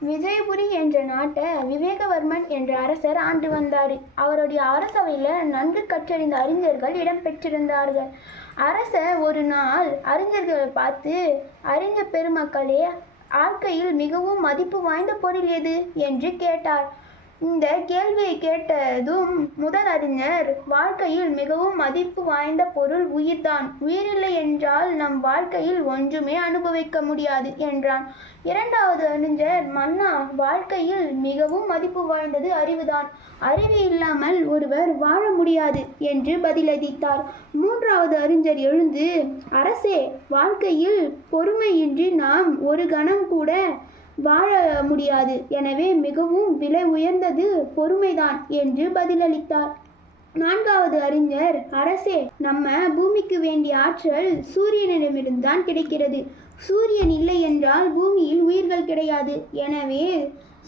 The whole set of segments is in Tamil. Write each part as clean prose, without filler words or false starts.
விஜயபுரி என்ற நாட்டை விவேகவர்மன் என்ற அரசர் ஆண்டு வந்தார். அவருடைய அரசவையில் நன்கு கற்றறிந்த அறிஞர்கள் இடம்பெற்றிருந்தார்கள். அரசர் ஒரு நாள் அறிஞர்களை பார்த்து, அறிஞ பெருமக்களே, வாழ்க்கையில் மிகவும் மதிப்பு வாய்ந்த பொருள் எது என்று கேட்டார். இந்த கேள்வியை கேட்டதும் முதல் அறிஞர், வாழ்க்கையில் மிகவும் மதிப்பு வாய்ந்த பொருள் உயிர்தான். உயிரில்லை என்றால் நம் வாழ்க்கையில் ஒன்றுமே அனுபவிக்க முடியாது என்றான். இரண்டாவது அறிஞர், மன்னா, வாழ்க்கையில் மிகவும் மதிப்பு வாய்ந்தது அறிவுதான். அறிவு இல்லாமல் ஒருவர் வாழ முடியாது என்று பதிலளித்தார். மூன்றாவது அறிஞர் எழுந்து, அரசே, வாழ்க்கையில் பொறுமையின்றி நாம் ஒரு கணம் கூட வாழ முடியாது. எனவே மிகவும் விலை உயர்ந்தது பொறுமைதான் என்று பதிலளித்தார். நான்காவது அறிஞர், அரசே, நம்ம பூமிக்கு வேண்டிய ஆற்றல் சூரியனிடமிருந்துதான் கிடைக்கிறது. சூரியன் இல்லை என்றால் பூமியில் உயிர்கள் கிடையாது. எனவே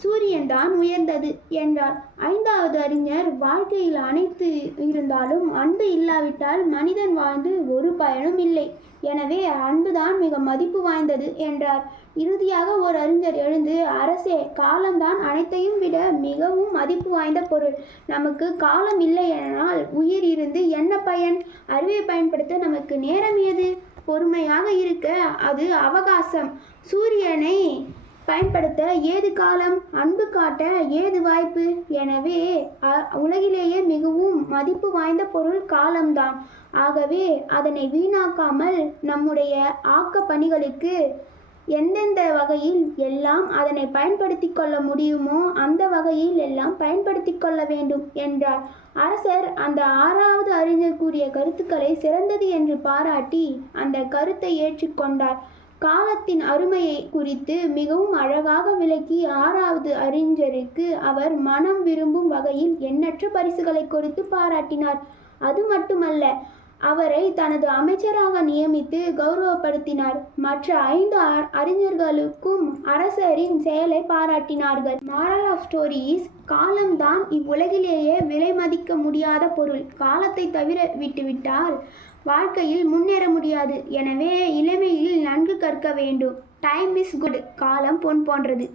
சூரியன் தான் உயர்ந்தது என்றார். ஐந்தாவது அறிஞர், வாழ்க்கையில் அனைத்து இருந்தாலும் அன்பு இல்லாவிட்டால் மனிதன் வாழ்ந்து ஒரு பயனும் இல்லை. எனவே அன்புதான் மிக மதிப்பு வாய்ந்தது என்றார். இறுதியாக ஒரு அறிஞர் எழுந்து, அரசே, காலம்தான் அனைத்தையும் விட மிகவும் மதிப்பு வாய்ந்த பொருள். நமக்கு காலம் இல்லை எனால் உயிர் இருந்து என்ன பயன்? அறிவை பயன்படுத்த நமக்கு நேரம் ஏது? பொறுமையாக இருக்க அது அவகாசம். சூரியனை பயன்படுத்த ஏது காலம்? அன்பு காட்ட ஏது வாய்ப்பு? எனவே உலகிலேயே மிகவும் மதிப்பு வாய்ந்த பொருள் காலம்தான். ஆகவே அதனை வீணாக்காமல் நம்முடைய ஆக்க பணிகளுக்கு எந்தெந்த வகையில் எல்லாம் அதனை பயன்படுத்தி கொள்ள முடியுமோ அந்த வகையில் எல்லாம் பயன்படுத்தி கொள்ள வேண்டும் என்றார். அரசர் அந்த ஆறாவது அறிஞர் கூறிய கருத்துக்களை சிறந்தது என்று பாராட்டி அந்த கருத்தை ஏற்றுக்கொண்டார். காலத்தின் அருமையை குறித்து மிகவும் அழகாக விளக்கி ஆறாவது அறிஞருக்கு அவர் மனம் விரும்பும் வகையில் எண்ணற்ற பரிசுகளை கொடுத்து பாராட்டினார். அது மட்டுமல்ல, அவரை தனது அமைச்சராக நியமித்து கௌரவப்படுத்தினார். மற்ற 5 அறிஞர்களுக்கும் அரசரின் செயலை பாராட்டினார்கள். மாரல் ஆஃப் ஸ்டோரிஸ், காலம்தான் இவ்வுலகிலேயே விலை மதிக்க முடியாத பொருள். காலத்தை தவிர விட்டுவிட்டால் வாழ்க்கையில் முன்னேற முடியாது. எனவே இளமையில் நன்கு கற்க வேண்டும். Time is good. காலம் பொன் போன்றது.